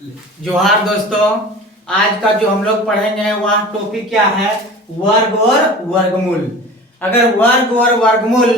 जोहार दोस्तों, आज का जो हम लोग पढ़ेंगे वह टॉपिक क्या है? वर्ग और वर्गमूल। अगर वर्ग और वर्गमूल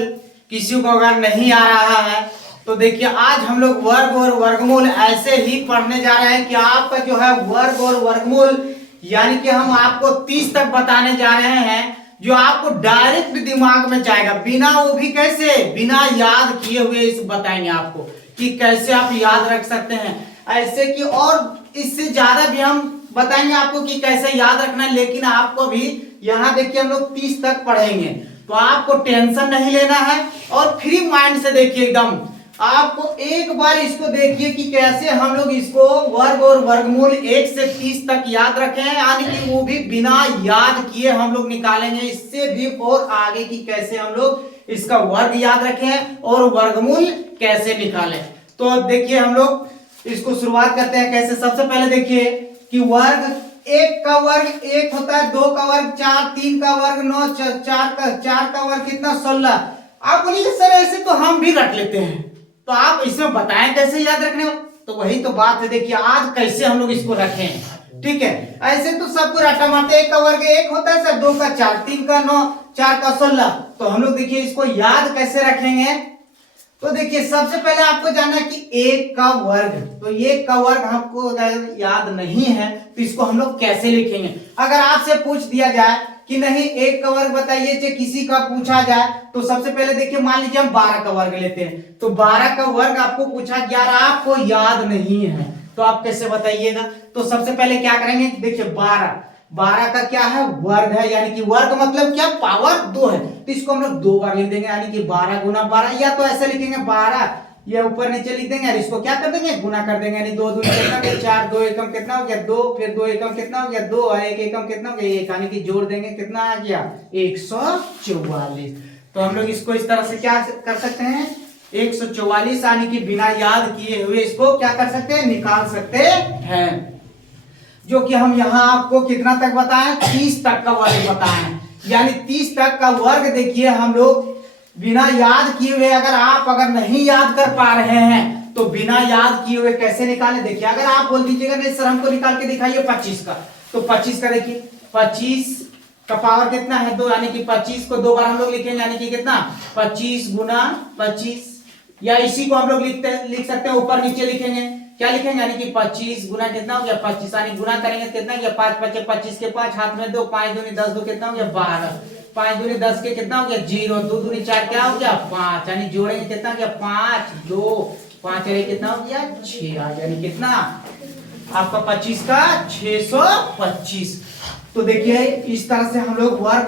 किसी को अगर नहीं आ रहा है तो देखिए, आज हम लोग वर्ग और वर्गमूल ऐसे ही पढ़ने जा रहे हैं कि आपका जो है वर्ग और वर्गमूल यानी कि हम आपको 30 तक बताने जा रहे हैं, जो आपको डायरेक्ट दिमाग में जाएगा, बिना वो भी कैसे, बिना याद किए हुए इस बताएंगे आपको कि कैसे आप याद रख सकते हैं ऐसे कि, और इससे ज्यादा भी हम बताएंगे आपको कि कैसे याद रखना है। लेकिन आपको भी यहाँ देखिए हम लोग 30 तक पढ़ेंगे, तो आपको टेंशन नहीं लेना है और फ्री माइंड से देखिए एकदम। आपको एक बार इसको देखिए कि कैसे हम लोग इसको वर्ग और वर्गमूल 1 से 30 तक याद रखे हैं, यानी कि वो भी बिना याद किए हम लोग निकालेंगे। इससे भी और आगे की कैसे हम लोग इसका वर्ग याद रखें और वर्गमूल कैसे निकालें। तो देखिए हम लोग इसको शुरुआत करते हैं कैसे। सबसे पहले देखिए कि वर्ग, 1 का वर्ग 1 होता है, 2 का वर्ग 4, 3 का वर्ग 9, 4 का वर्ग कितना 16। आप बोलिए सर ऐसे तो हम भी रख लेते हैं, तो आप इसमें बताएं कैसे याद रखने हो। तो वही तो बात है, देखिए आज कैसे हम लोग इसको रखें। ठीक है, ऐसे तो सबको रटा मारते, 1 का वर्ग 1 होता है सर, 2 का 4, 3 का 9, 4 का 16। तो हम लोग देखिए इसको याद कैसे रखेंगे। तो देखिए सबसे पहले आपको जानना है कि 1 का वर्ग, तो 1 का वर्ग आपको अगर याद नहीं है तो इसको हम लोग कैसे लिखेंगे। अगर आपसे पूछ दिया जाए कि नहीं 1 का वर्ग बताइए, चाहे किसी का पूछा जाए, तो सबसे पहले देखिए मान लीजिए हम 12 का वर्ग लेते हैं, तो 12 का वर्ग आपको पूछा, 11 आपको याद नहीं है तो आप कैसे बताइएगा। तो सबसे पहले क्या करेंगे, देखिए 12 का क्या है, वर्ग है, यानी कि वर्ग मतलब क्या, पावर 2 है, तो इसको हम लोग 2 बार लिख देंगे, यानी कि 12 गुना 12, या तो ऐसे लिखेंगे 12 ये ऊपर नीचे लिख देंगे और इसको क्या कर देंगे, गुना कर देंगे, यानी 2 दूनी कितना हो गया 4, 2 एकम कितना हो गया 2, फिर 2 एकम कितना हो गया 2, 1 एकम कितना हो गया 1, यानी कि जोड़ देंगे कितना आ गया 144। तो हम लोग इसको इस तरह से क्या कर सकते हैं, 144 यानी कि बिना याद किए हुए इसको क्या कर सकते हैं, निकाल सकते हैं। जो कि हम यहाँ आपको कितना तक बताएं, 30 तक का वर्ग बताएं, यानी 30 तक का वर्ग देखिए हम लोग बिना याद किए हुए, अगर नहीं याद कर पा रहे हैं तो बिना याद किए हुए कैसे निकालें। देखिए अगर आप बोल दीजिएगा नहीं सर हमको निकाल के दिखाइए 25 का, तो 25 का देखिए 25 का पावर कितना है 2, यानी कि 25 को 2 बार हम लोग लिखेंगे, यानी कि कितना 25 गुना 25, या इसी को हम लोग लिख सकते हैं, ऊपर नीचे लिखेंगे, क्या लिखेंगे, यानी कि 25 गुना कितना हो गया 25, यानी गुना करेंगे कितना हो गया 5 5 25 के 5 हाथ में 2, 5 दूनी 10, 2 कितना हो गया 12, 5 दूनी 10 के कितना हो गया 0, 2 दूनी 4 क्या हो गया 5, यानी जोड़ेंगे कितना हो गया 5 2 5 कितना हो गया 6, यानी कितना आपका 25 का 625। तो देखिए इस तरह से हम लोग वर्ग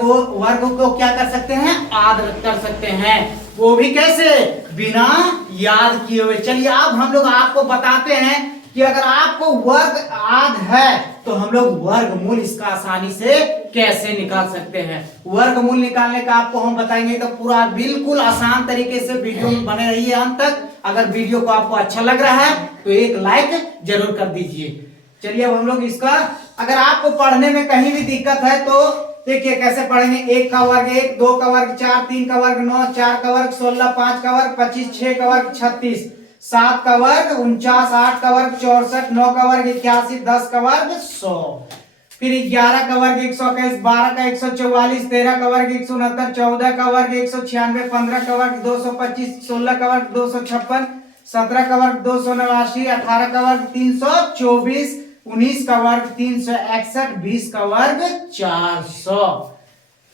को क्या कर सकते हैं, याद कर सकते हैं, वो भी कैसे, बिना याद किए हुए। चलिए अब हम लोग आपको बताते हैं कि अगर आपको वर्ग याद है तो हम लोग वर्गमूल इसका आसानी से कैसे निकाल सकते हैं। वर्गमूल निकालने का आपको हम बताएंगे, तो पूरा बिल्कुल आसान तरीके से वीडियो में बने रहिए अंत तक। अगर वीडियो को आपको अच्छा लग रहा है तो एक लाइक जरूर कर दीजिए। चलिए अब हम लोग इसका, अगर आपको पढ़ने में कहीं भी दिक्कत है तो देखिए कैसे पढ़ेंगे। 1 का वर्ग 1, 2 का वर्ग 4, 3 का वर्ग 9, 4 का वर्ग 16, 5 का वर्ग 25, 6 का वर्ग 36, 7 का वर्ग 49, 8 का वर्ग 64, 9 का वर्ग 81, 10 का वर्ग 100, फिर 11 का वर्ग 121, 12 का 144, 13 का वर्ग 169, 14 का वर्ग 196, 15 का वर्ग 225, 16 का वर्ग 256, 17 का वर्ग 289, 18 का वर्ग 324, 19 का वर्ग 361, 20 का वर्ग 400,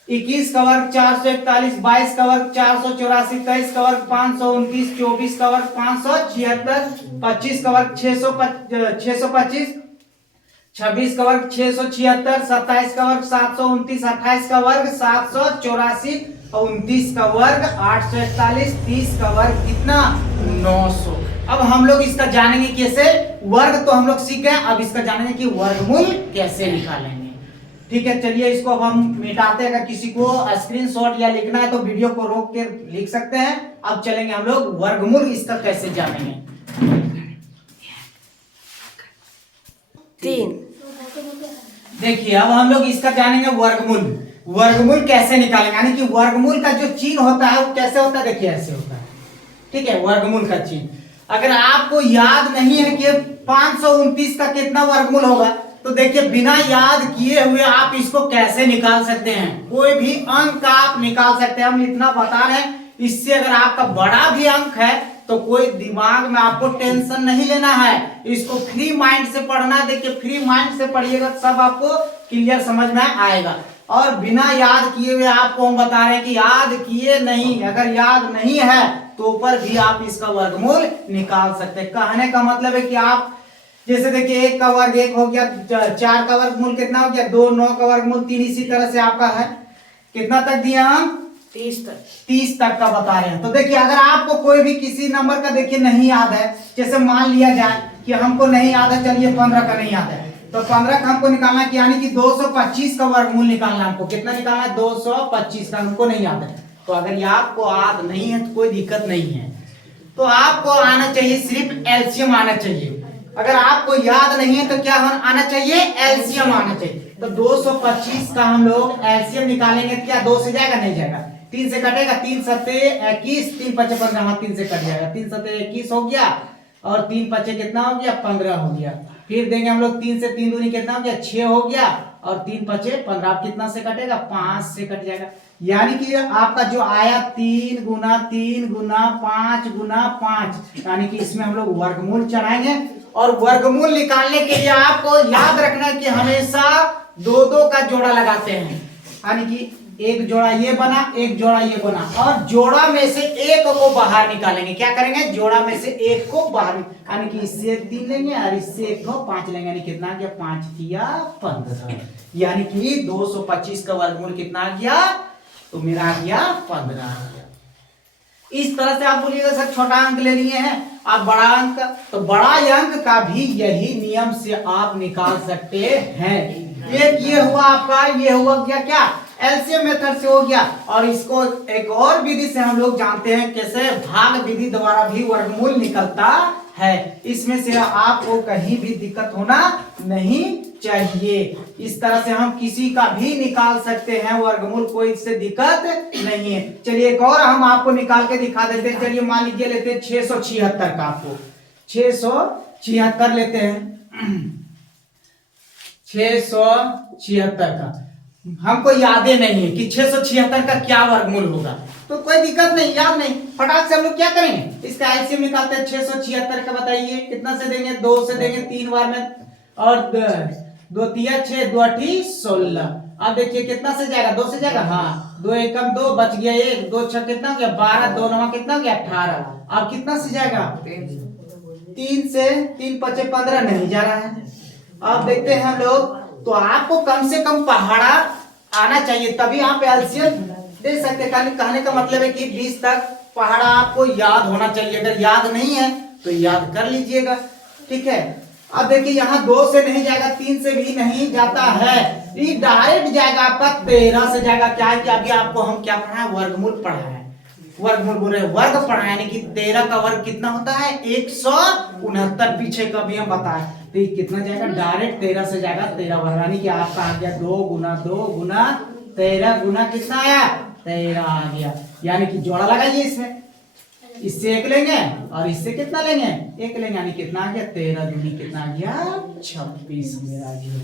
21 का वर्ग 441, 22 का वर्ग 484, 23 का वर्ग 529, 24 का वर्ग 576, 25 का वर्ग 625, 26 का वर्ग 676, 27 का वर्ग 729, 28 का वर्ग 784, 29 का वर्ग 841, 30 का वर्ग कितना 900। अब हम लोग इसका जानेंगे कैसे, वर्ग तो हम लोग सीख गए, अब इसका जानेंगे कि वर्गमूल कैसे निकालेंगे। ठीक है, चलिए इसको अब हम मिटाते हैं। अगर किसी को स्क्रीनशॉट या लिखना है तो वीडियो को रोक के लिख सकते हैं। अब चलेंगे हम लोग वर्गमूल इसका कैसे जानेंगे। 3 देखिए अब हम लोग इसका जानेंगे वर्गमूल। वर्गमूल कैसे निकालेंगे, यानी कि वर्गमूल का जो चिन्ह होता है वो कैसे होता है, देखिए ऐसे होता है। ठीक है, वर्गमूल का चिन्ह अगर आपको याद नहीं है कि 529 का कितना वर्गमूल होगा? तो देखिए बिना याद किए हुए आप इसको कैसे निकाल सकते हैं? कोई भी अंक का आप निकाल सकते हैं। हम इतना बता रहे हैं, इससे अगर आपका बड़ा भी अंक है तो कोई दिमाग में आपको टेंशन नहीं लेना है, इसको फ्री माइंड से पढ़ना है। देखिए फ्री माइंड से पढ़िएगा सब आपको क्लियर समझ में आएगा। और बिना याद किए हुए आपको हम बता रहे हैं कि याद किए नहीं, अगर याद नहीं है तो ऊपर भी आप इसका वर्गमूल निकाल सकते हैं। कहने का मतलब है कि आप जैसे देखिए 1 का वर्ग 1 हो गया, 4 का वर्गमूल कितना हो गया 2, 9 का वर्गमूल 3, इसी तरह से आपका है कितना तक दिया हम 30 तक का बता रहे हैं। तो देखिए अगर आपको कोई भी किसी नंबर का देखिए नहीं याद है, जैसे मान लिया जाए कि हमको नहीं याद है, चलिए 15 का नहीं याद है, तो 15 का हमको निकालना है, यानी कि 225 का वर्गमूल निकालना है हमको। कितना निकालना है? 225 का हमको नहीं याद है। तो अगर ये आपको याद नहीं है तो कोई दिक्कत नहीं है, तो आपको आना चाहिए सिर्फ एलसीएम आना चाहिए। अगर आपको याद नहीं है तो क्या आना चाहिए? एलसीएम आना चाहिए। तो 225 का हम लोग एलसीएम निकालेंगे, क्या 2 से जाएगा? नहीं जाएगा। 3 से कटेगा, 3 सत्ते 21, 3 पचे 15, हाँ 3 से कट जाएगा। 3 सत्ते 21 हो गया और 3 पचे कितना हो गया? 15 हो गया। फिर देंगे हम लोग 3 से 3 दूनी कितना हो गया? 6 हो गया और 3 पचे 15, कितना से कटेगा? 5 से कट जाएगा। यानी कि आपका जो आया 3 गुना 3 गुना 5 गुना 5, यानी कि इसमें हम लोग वर्गमूल चढ़ाएंगे। और वर्गमूल निकालने के लिए आपको याद रखना है कि हमेशा 2-2 का जोड़ा लगाते हैं, यानी कि एक जोड़ा ये बना, एक जोड़ा ये बना, और जोड़ा में से एक को बाहर निकालेंगे। क्या करेंगे? जोड़ा में से एक को बाहर, यानी कि इससे 3 लेंगे और इससे एक को 5 लेंगे, यानी कितना आ गया? 5 किया 15, यानी कि 225 का वर्गमूल कितना आ गया? तो मेरा आ गया 15 आ गया। इस तरह से आप बोलिएगा सर छोटा अंक ले लिए हैं आप बड़ा अंक, तो बड़ा अंक का भी यही नियम से आप निकाल सकते हैं। एक ये हुआ आपका, ये हुआ क्या एलसीएम मेथड से हो गया। और इसको एक और विधि से हम लोग जानते हैं, कैसे? भाग विधि द्वारा भी वर्गमूल निकलता है। इसमें से आपको कहीं भी दिक्कत होना नहीं चाहिए। इस तरह से हम किसी का भी निकाल सकते हैं वर्गमूल, कोई इससे दिक्कत नहीं है। चलिए एक और हम आपको निकाल के दिखा देते हैं। चलिए मान लीजिए लेते हैं 676 का, आपको 676 लेते हैं। 676 का हमको यादें नहीं है कि 676 का क्या वर्गमूल होगा, तो कोई दिक्कत नहीं, याद नहीं, फटाक से हम लोग क्या करेंगे? इसका एलसीएम निकालते हैं। 676 का बताइए कितना से देंगे? 2 से देंगे 3 बार में, और 2 तिया 6, 2 8 16। अब देखिए कितना से जाएगा? 2 से जाएगा, हाँ 2 एकम 2 बच गया 1, 2 6 कितना हो गया? 12, 2 9 कितना हो गया? 18। अब कितना से जाएगा? 3 से, 3 पचे 15 नहीं जा रहा है। अब देखते हैं हम लोग, तो आपको कम से कम पहाड़ा आना चाहिए, तभी आप एलसीएम दे सकते। कहने का मतलब है कि 20 तक पहाड़ा आपको याद होना चाहिए। अगर याद नहीं है तो याद कर लीजिएगा, ठीक है। अब देखिए यहाँ 2 से नहीं जाएगा, 3 से भी नहीं जाता है, ये डायरेक्ट जाएगा आपका 13 से जाएगा। क्या है कि अभी आपको हम क्या पढ़ा है? वर्गमूल पढ़ा है, वर्गमूल बोल रहे हैं, वर्ग पढ़ा है, यानी कि 13 का वर्ग कितना होता है? 169। पीछे का भी हम बताए, तो ये कितना जाएगा? डायरेक्ट 13 से जाएगा 13 वर्ग, यानी कि आपका आ गया 2 गुना 2 गुना 13 गुना कितना आया? 13 आ गया। यानी कि जोड़ा लगाइए इसमें, इससे 1 लेंगे और इससे कितना लेंगे? 1 लेंगे, यानी कितना आ गया? 13 दूनी कितना आ गया? 26 मेरा आ गया।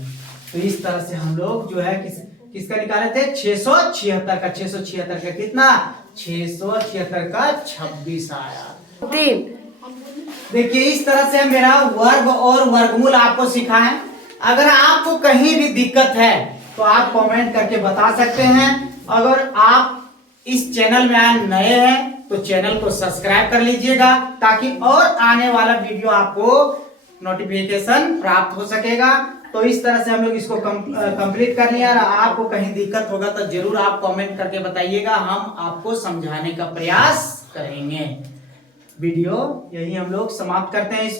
तो इस तरह से हम लोग जो है किसका निकाले थे? 676 का। 676 का कितना? 676 का 26 आया। देखिए इस तरह से मेरा वर्ग और वर्गमूल आपको सिखा है। अगर आपको कहीं भी दिक्कत है तो आप कमेंट करके बता सकते हैं। अगर आप इस चैनल में नए हैं तो चैनल को सब्सक्राइब कर लीजिएगा, ताकि और आने वाला वीडियो आपको नोटिफिकेशन प्राप्त हो सकेगा। तो इस तरह से हम लोग इसको कंप्लीट कर लिया। आपको कहीं दिक्कत होगा तो जरूर आप कमेंट करके बताइएगा, हम आपको समझाने का प्रयास करेंगे। वीडियो यही हम लोग समाप्त करते हैं इसको।